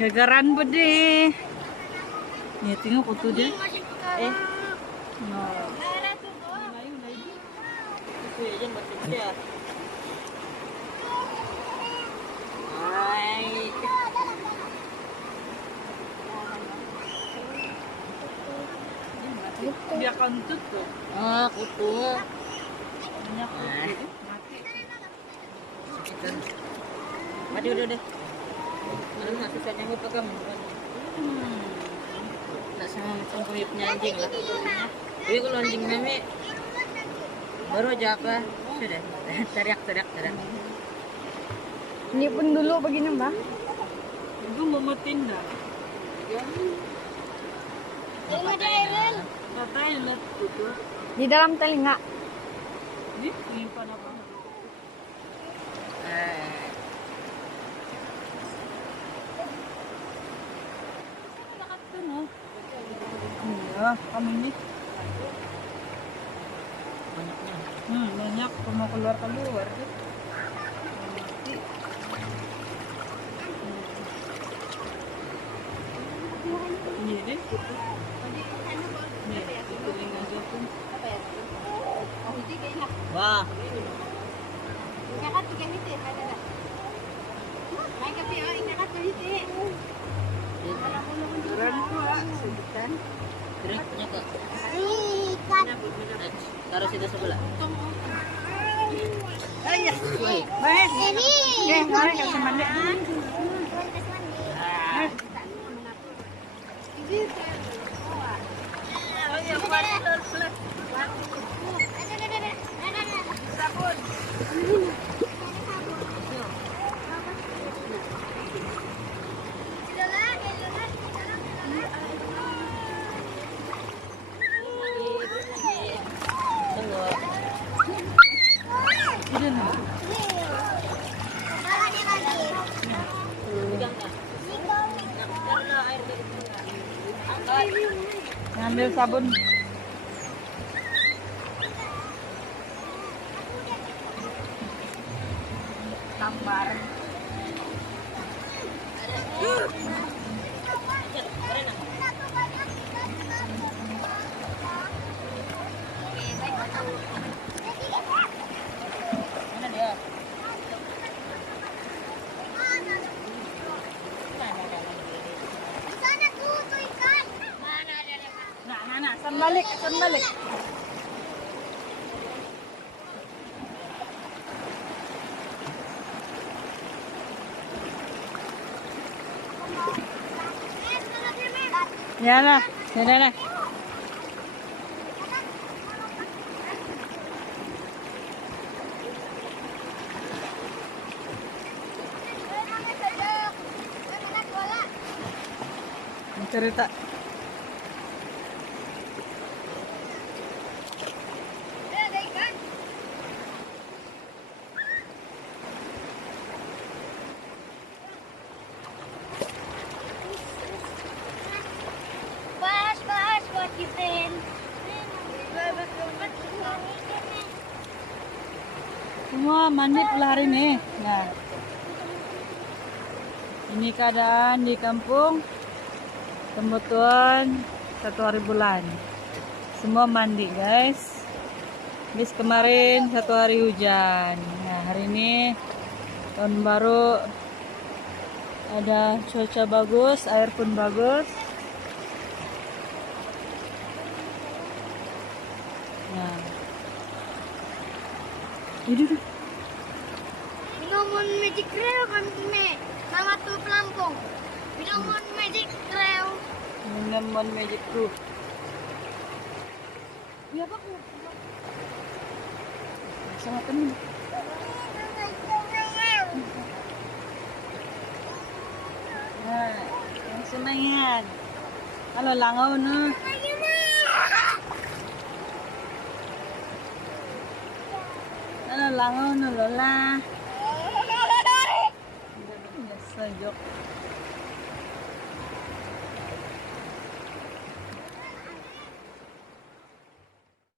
Gagaran pa deh. Nih, tengok foto dia. No. Itu ya jangan baca dia. Hai. Dia kentut tuh. Ah, kutu. Banyak kutu. Mati. Mati udah. Alam nak susah nyambut pegang. Tak sama macam kami punya anjing lah. Tapi kalau anjing meme baru aja apa? Sudah. Teriak. Ini pun dulu begini mbak. Itu memetin dah. Katanya lihat itu. Di dalam telinga. Ini menyimpan apa? Iya, kami ini Banyaknya. banyak mau keluar tuh. Ini deh. Nih, telinga jatuh. Wah. Keren tuh ah, sebutan. Geraknya kok. Taruh situ sebelah. Ayah, baik. Mari kita mandi. Ngambil sabun. Tambar. Mana dia? Nah, san balik. Ya lah. Cerita. Semua mandi pula hari ini. Nah, ini keadaan di kampung Tembutuan 1 hari bulan. Semua mandi guys. Bis kemarin 1 hari hujan. Nah, hari ini tahun baru, ada cuaca bagus, air pun bagus. Nah, ini tuh. Minuman magic trail kami sama tuh pelampung. Minuman magic trail. Minuman magic fruit. Ya pak. Sama temen. Nah, yang semangat. Halo langaw na. Halo langaw na lola. Yes, joke.